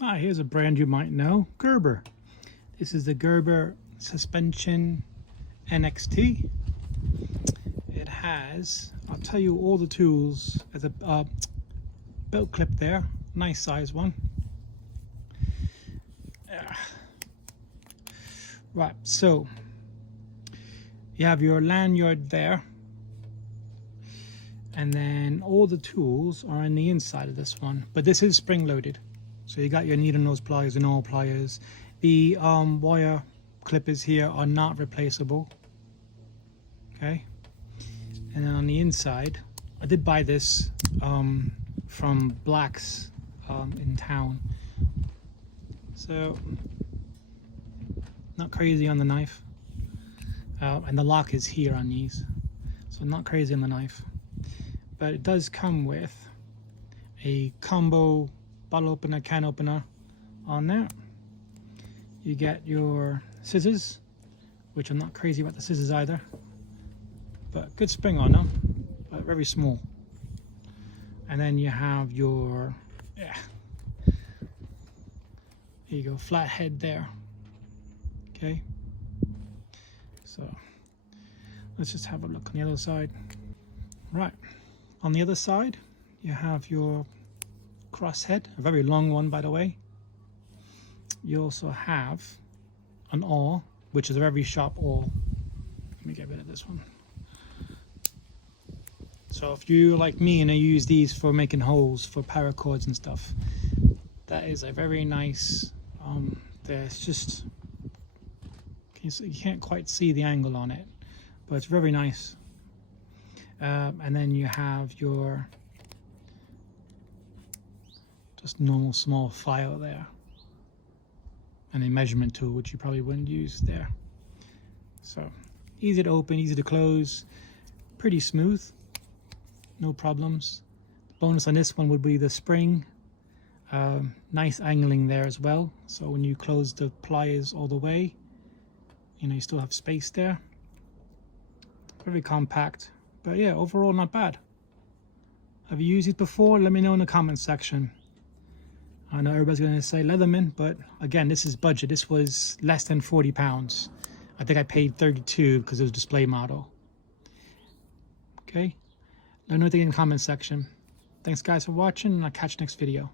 Here's a brand you might know, Gerber. This is the Gerber Suspension NXT. It has, I'll tell you all the tools. There's a belt clip there, nice size one. Right, so you have your lanyard there, and then all the tools are on the inside of this one, but this is spring loaded. So you got your needle nose pliers and all pliers. The wire clippers here are not replaceable. Okay, and then on the inside, I did buy this from Black's in town. So not crazy on the knife, and the lock is here on these, so not crazy on the knife. But it does come with a combo bottle opener, can opener on there. You get your scissors, which I'm not crazy about the scissors either, but good spring on them, but very small. And then you have your, there you go, flat head there. Okay, so let's just have a look on the other side. Right, on the other side you have your cross head, a very long one by the way. You also have an awl, which is a very sharp awl. Let me get rid of this one. So if you like me and you use these for making holes for paracords and stuff, that is a very nice, there's just, you can't quite see the angle on it, but it's very nice. And then you have your just normal small file there, and a measurement tool, which you probably wouldn't use there. So easy to open, easy to close, pretty smooth, no problems. Bonus on this one would be the spring, nice angling there as well, so when you close the pliers all the way, you still have space there. Very compact, but yeah, overall not bad. Have you used it before? Let me know in the comment section. I know everybody's going to say Leatherman, but again, this is budget. This was less than £40. I think I paid 32 because it was a display model. Okay, let me know what you think in the comment section. Thanks guys for watching, and I'll catch you next video.